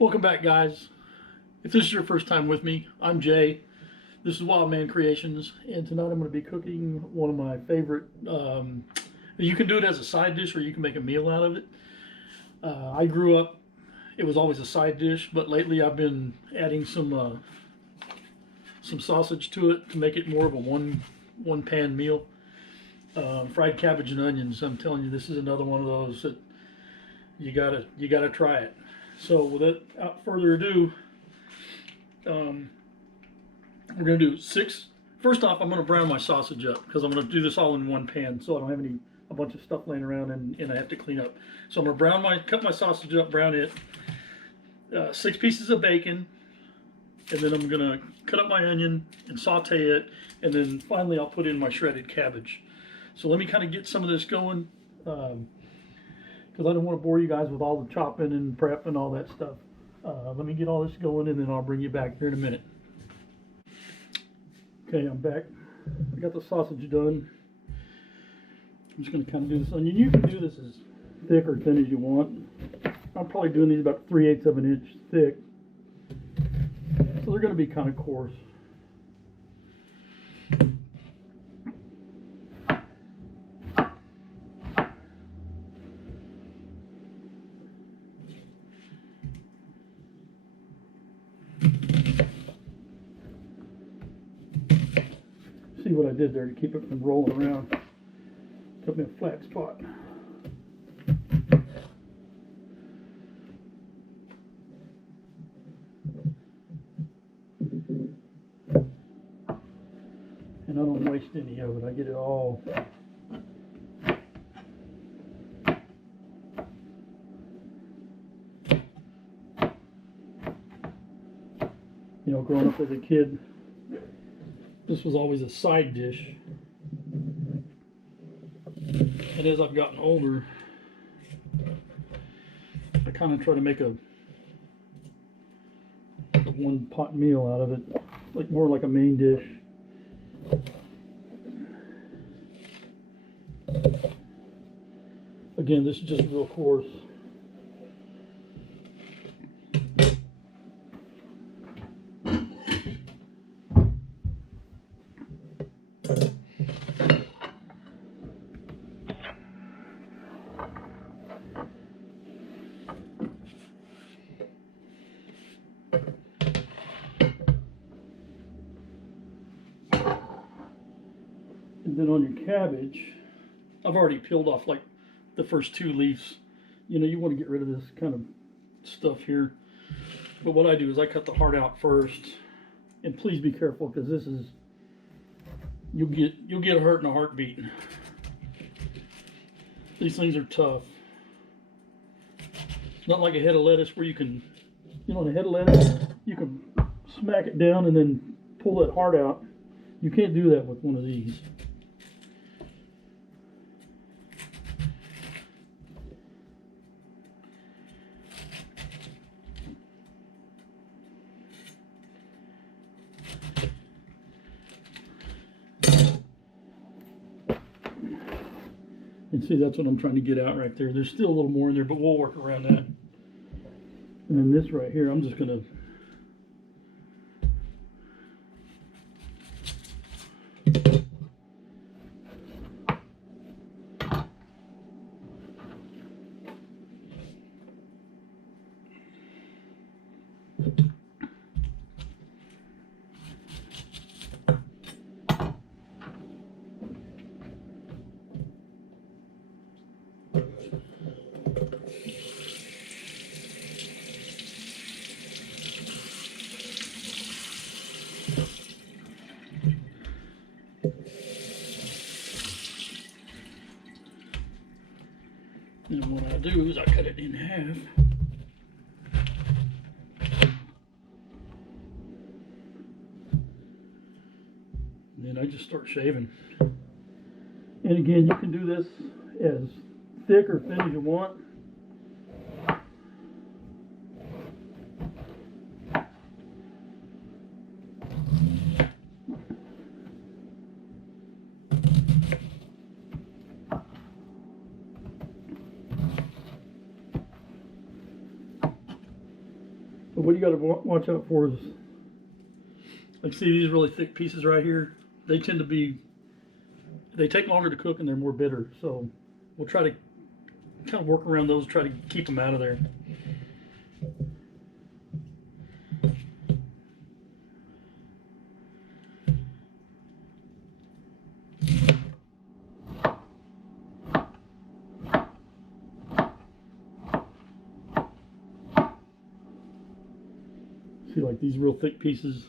Welcome back, guys. If this is your first time with me, I'm Jay. This is Wild Man Creations, and tonight I'm going to be cooking one of my favorite. You can do it as a side dish, or you can make a meal out of it. I grew up; it was always a side dish, but lately I've been adding some sausage to it to make it more of a one pan meal. Fried cabbage and onions. I'm telling you, this is another one of those that you gotta try it. So without further ado, um, we're gonna do six. First off, I'm gonna brown my sausage up because I'm gonna do this all in one pan, so I don't have a bunch of stuff laying around and I have to clean up. So I'm gonna cut my sausage up, brown it. 6 pieces of bacon, and then I'm gonna cut up my onion and saute it, and then finally I'll put in my shredded cabbage. So let me kind of get some of this going. Because I don't want to bore you guys with all the chopping and prep and all that stuff. Let me get all this going and then I'll bring you back here in a minute. Okay, I'm back. I got the sausage done. I'm just going to kind of do this onion. You can do this as thick or thin as you want. I'm probably doing these about 3/8 of an inch thick. So they're going to be kind of coarse. See what I did there to keep it from rolling around. Took me a flat spot. And I don't waste any of it. I get it all. You know, growing up as a kid, this was always a side dish. And as I've gotten older, I kind of try to make a one pot meal out of it, like more like a main dish. Again, this is just real coarse. And then on your cabbage, I've already peeled off like the first 2 leaves. You know, you want to get rid of this kind of stuff here. But what I do is I cut the heart out first. And please be careful because this is, you'll get hurt in a heartbeat. These things are tough. It's not like a head of lettuce where you can, you know, a head of lettuce, you can smack it down and then pull that heart out. You can't do that with one of these. And see, that's what I'm trying to get out right there. There's still a little more in there, but we'll work around that. And then this right here, I'm just gonna and what I do is I cut it in half. And then I just start shaving. And again, you can do this as thick or thin as you want. But what you got to watch out for is, like, see these really thick pieces right here? They tend to be, they take longer to cook and they're more bitter. So we'll try to kind of work around those, try to keep them out of there. See, like these real thick pieces.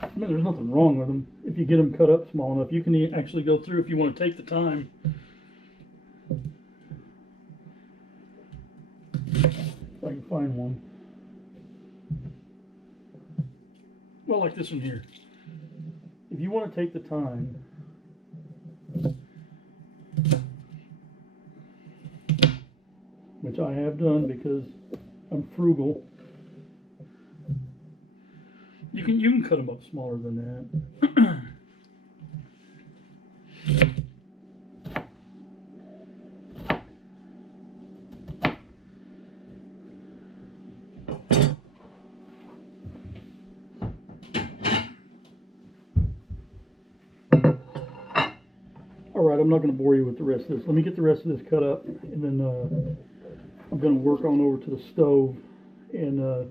I mean, there's nothing wrong with them. If you get them cut up small enough, you can actually go through if you want to take the time. If I can find one. Well, like this one here. If you want to take the time, which I have done because I'm frugal, you can cut them up smaller than that. All right, I'm not going to bore you with the rest of this. Let me get the rest of this cut up, and then I'm going to work on over to the stove, and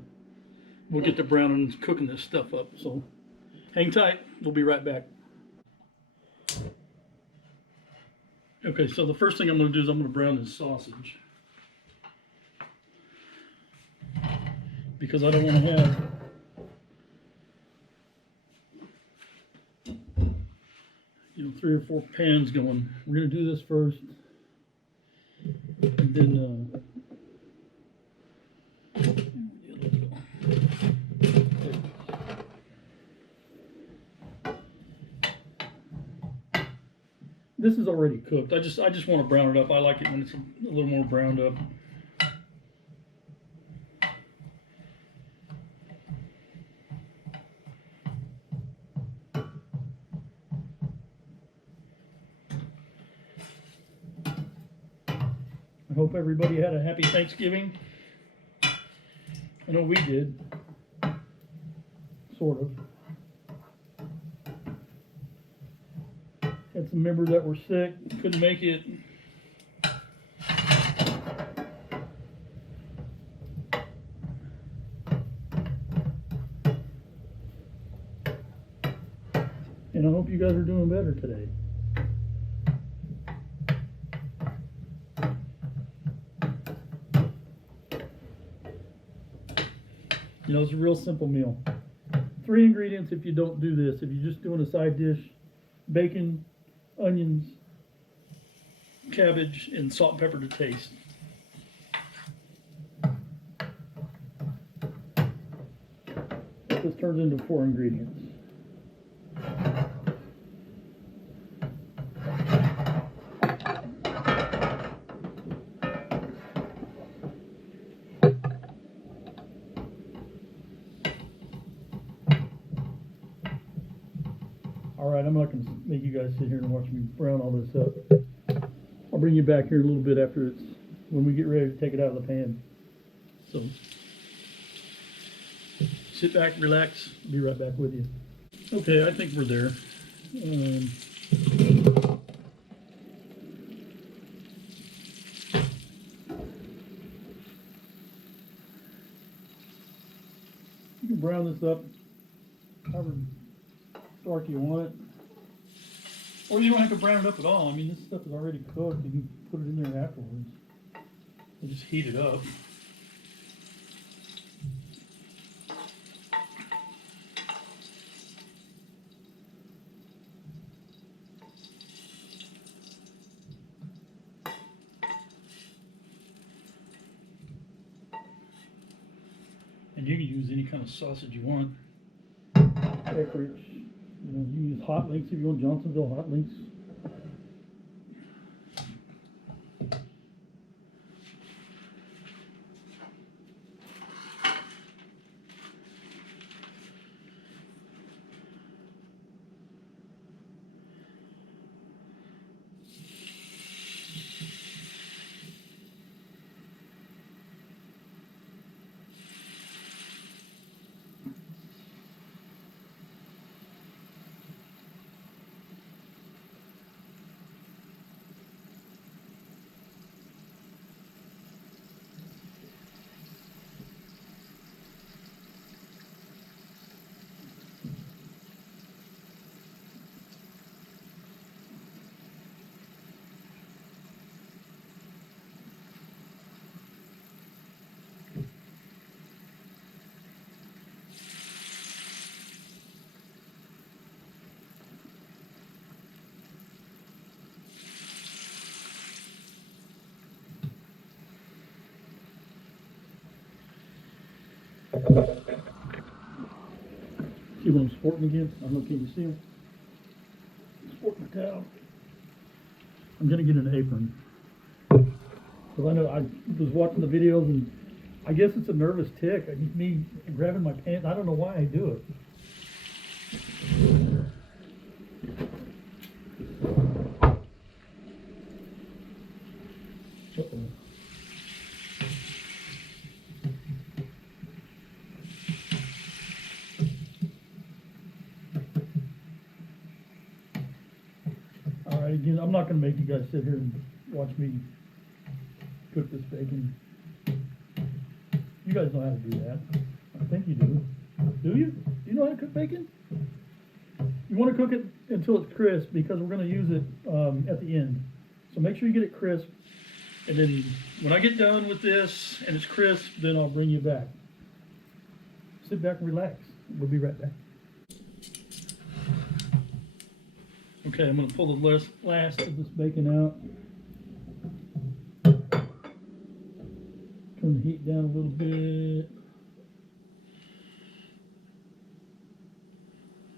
we'll get to browning and cooking this stuff up. So hang tight. We'll be right back. Okay, so the first thing I'm going to do is I'm going to brown this sausage, because I don't want to have you know 3 or 4 pans going. We're going to do this first, and then this is already cooked. I just want to brown it up. I like it when it's a little more browned up. I hope everybody had a happy Thanksgiving. I know we did, sort of. Had some members that were sick, couldn't make it. And I hope you guys are doing better today. You know, it's a real simple meal. 3 ingredients if you don't do this. If you're just doing a side dish: bacon, onions, cabbage, and salt and pepper to taste. This turns into 4 ingredients. Alright, I'm not going to make you guys sit here and watch me brown all this up. I'll bring you back here in a little bit after it's, when we get ready to take it out of the pan. So, sit back, relax, I'll be right back with you. Okay, I think we're there. You can brown this up however dark you want it. Or you don't have to brown it up at all. I mean, this stuff is already cooked. You can put it in there afterwards. You just heat it up. And you can use any kind of sausage you want. Acreage. You know, you can use hot links if you want, Johnsonville hot links. See what I'm sporting again? I don't know, can you see him? Sporting the towel. I'm gonna get an apron. Because I know I was watching the videos and I guess it's a nervous tick. Me grabbing my pants. I don't know why I do it. Uh-oh. All right, again, I'm not gonna make you guys sit here and watch me cook this bacon. You guys know how to do that. I think you do. Do you? Do you know how to cook bacon? You want to cook it until it's crisp because we're going to use it at the end. So make sure you get it crisp. And then when I get done with this and it's crisp, then I'll bring you back. Sit back and relax. We'll be right back. Okay, I'm going to pull the last of this bacon out. Turn the heat down a little bit.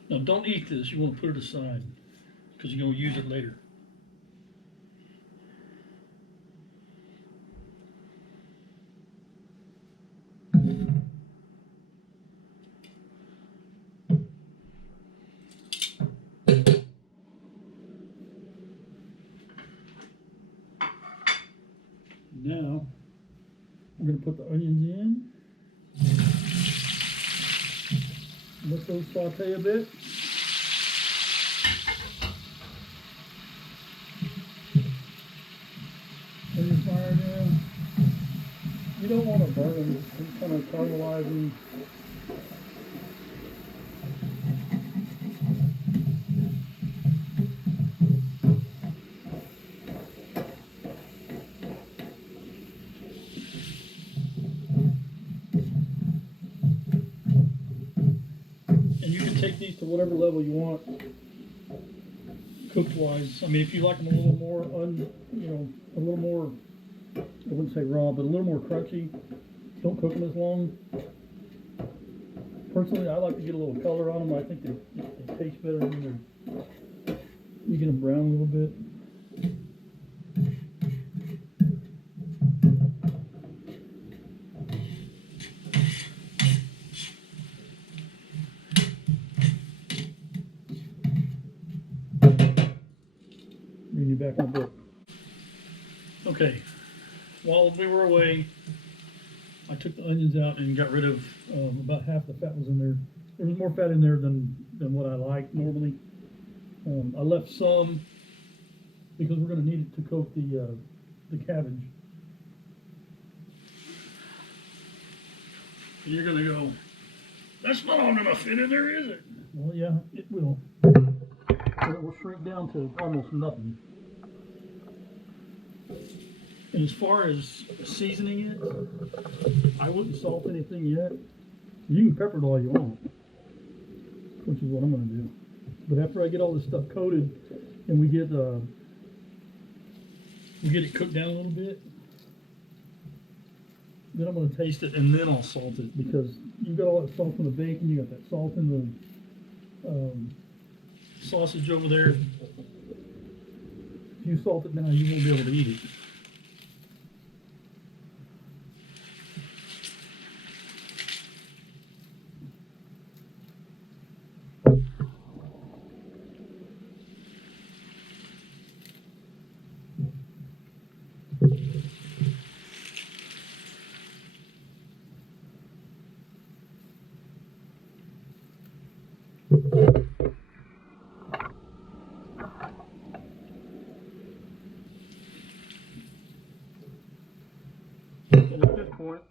Now don't eat this, you want to put it aside because you're going to use it later. Now I'm going to put the onions in. Let those saute a bit. Turn your fire down. You don't want to burn them, just kind of caramelize them. And you can take these to whatever level you want, cooked wise. I mean, if you like them a little more, a little more, I wouldn't say raw, but a little more crunchy, don't cook them as long. Personally, I like to get a little color on them. I think they taste better when you get them brown a little bit. Bring you back in a bit. Okay, while we were away, I took the onions out and got rid of about half the fat was in there. There was more fat in there than what I like normally. I left some because we're going to need it to coat the cabbage. And you're going to go, that's not all going to fit in there, is it? Well, yeah, it will. But it will shrink down to almost nothing. And as far as seasoning it, I wouldn't salt anything yet. You can pepper it all you want, which is what I'm going to do. But after I get all this stuff coated and we get it cooked down a little bit, then I'm going to taste it and then I'll salt it because you've got all that salt in the bacon, you got that salt in the sausage over there. If you salt it now, you won't be able to eat it. And at this point,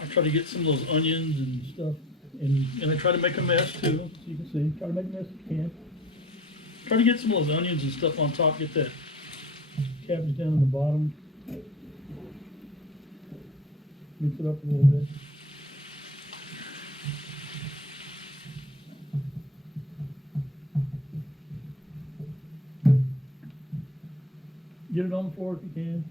I try to get some of those onions and stuff, and I try to make a mess too, so you can see. Try to make a mess if you can. Try to get some of those onions and stuff on top, get that cabbage down on the bottom. Mix it up a little bit. Get it on the floor if you can.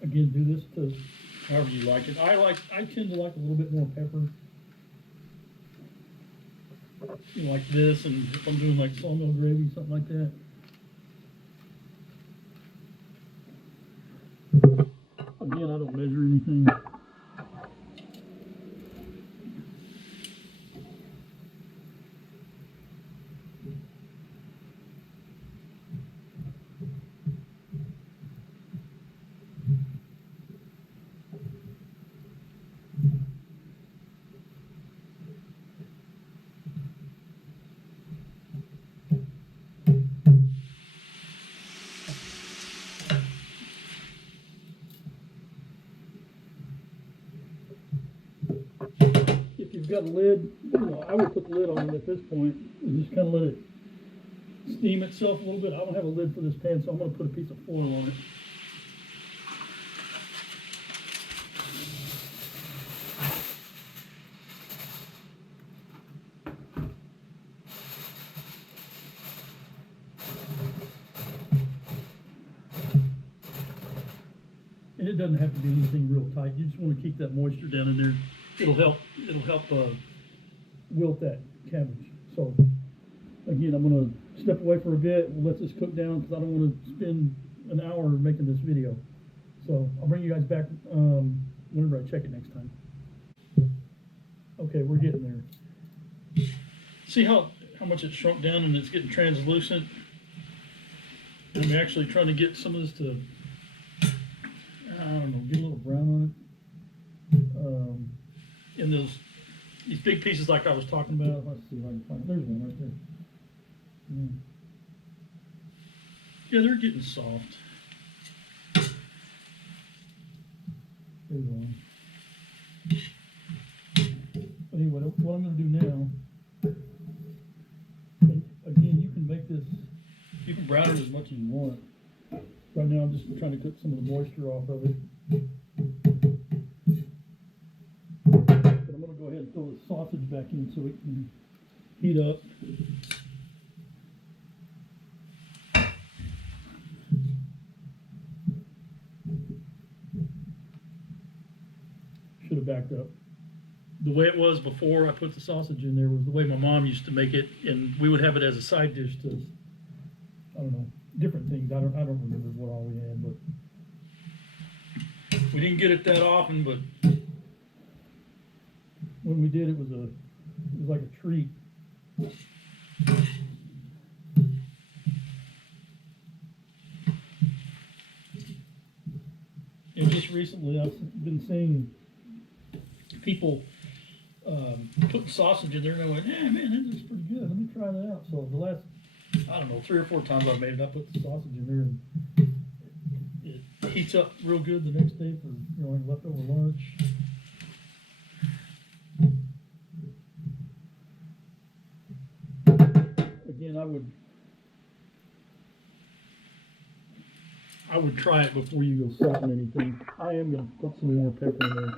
Again, do this to however you like it. I tend to like a little bit more pepper. You know, like this, and if I'm doing like sawmill gravy, something like that. Again, I don't measure anything. If you've got a lid, you know, I would put the lid on it at this point and just kind of let it steam itself a little bit. I don't have a lid for this pan, so I'm going to put a piece of foil on it. And it doesn't have to be anything real tight. You just want to keep that moisture down in there. It'll help wilt that cabbage. So again, I'm going to step away for a bit. We'll let this cook down because I don't want to spend an hour making this video. So I'll bring you guys back whenever I check it next time. Okay, we're getting there. See how much it shrunk down and it's getting translucent? I'm actually trying to get some of this to, I don't know, get a little brown on it. In these big pieces like I was talking about. Let's see if I can find it. There's one right there. Yeah, they're getting soft. There's one. But anyway, what I'm going to do now, again, you can make this, you can brown it as much as you want. Right now I'm just trying to cook some of the moisture off of it. But I'm going to go ahead and throw the sausage back in so it can heat up. Should have backed up. The way it was before I put the sausage in there was the way my mom used to make it, and we would have it as a side dish to, I don't know, different things. I don't remember what all we had, but we didn't get it that often. But when we did, it was like a treat. And just recently, I've been seeing people putting sausage in there, and I went, "Yeah, man, that looks pretty good. Let me try that out." So the last, I don't know, 3 or 4 times I've made it, I put the sausage in there, and it heats up real good the next day for, you know, like leftover lunch. Again, I would try it before you go salting anything. I am going to put some more pepper in there.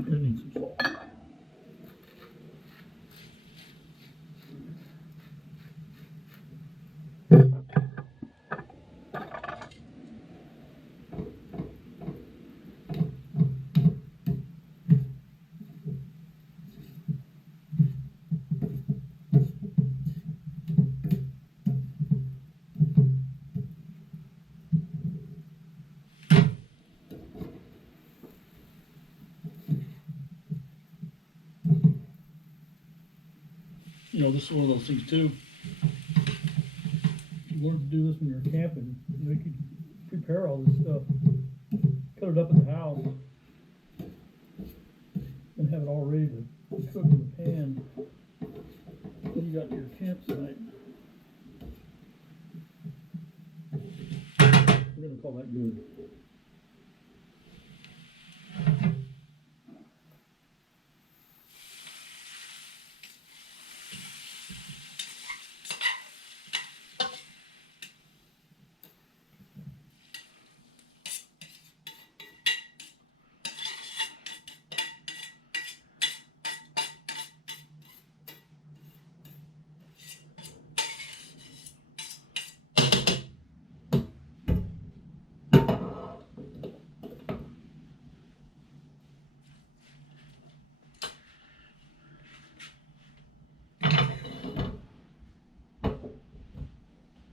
I need some salt. you know, this is one of those things too. If you wanted to do this when you're camping, you know, you could prepare all this stuff, cut it up at the house, and have it all ready to cook in the pan when you got to your campsite. We're gonna call that good.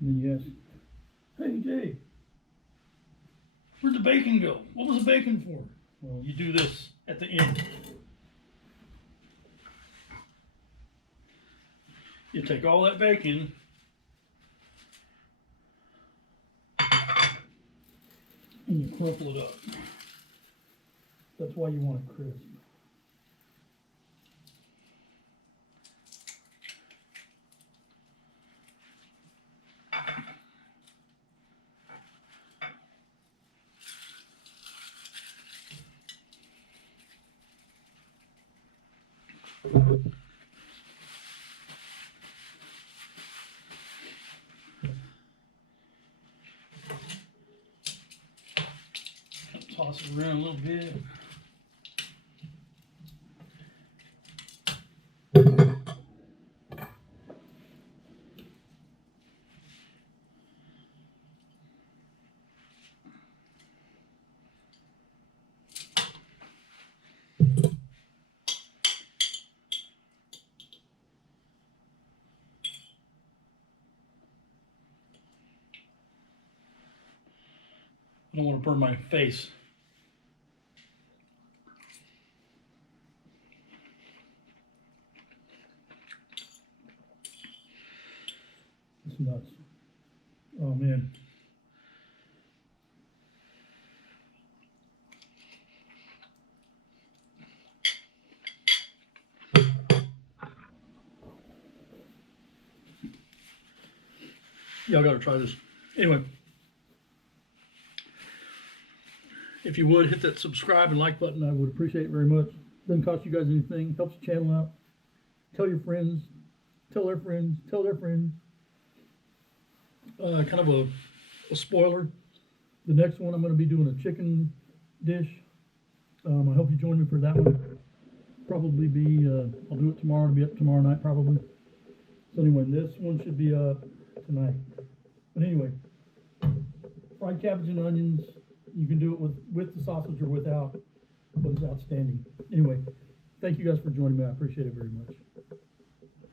And then you ask, hey Jay, where'd the bacon go? What was the bacon for? Well, you do this at the end. You take all that bacon and you crumple it up. That's why you want it crisp. Toss it around a little bit. I don't want to burn my face. It's nuts. Oh man. Y'all gotta try this. Anyway. If you would, hit that subscribe and like button. I would appreciate it very much. Doesn't cost you guys anything. Helps the channel out. Tell your friends. Tell their friends. Tell their friends. Kind of a spoiler. The next one I'm going to be doing a chicken dish. I hope you join me for that one. Probably be, I'll do it tomorrow. It'll be up tomorrow night probably. So anyway, this one should be up tonight. But anyway, fried cabbage and onions. You can do it with the sausage or without, but it's outstanding. Anyway, thank you guys for joining me. I appreciate it very much.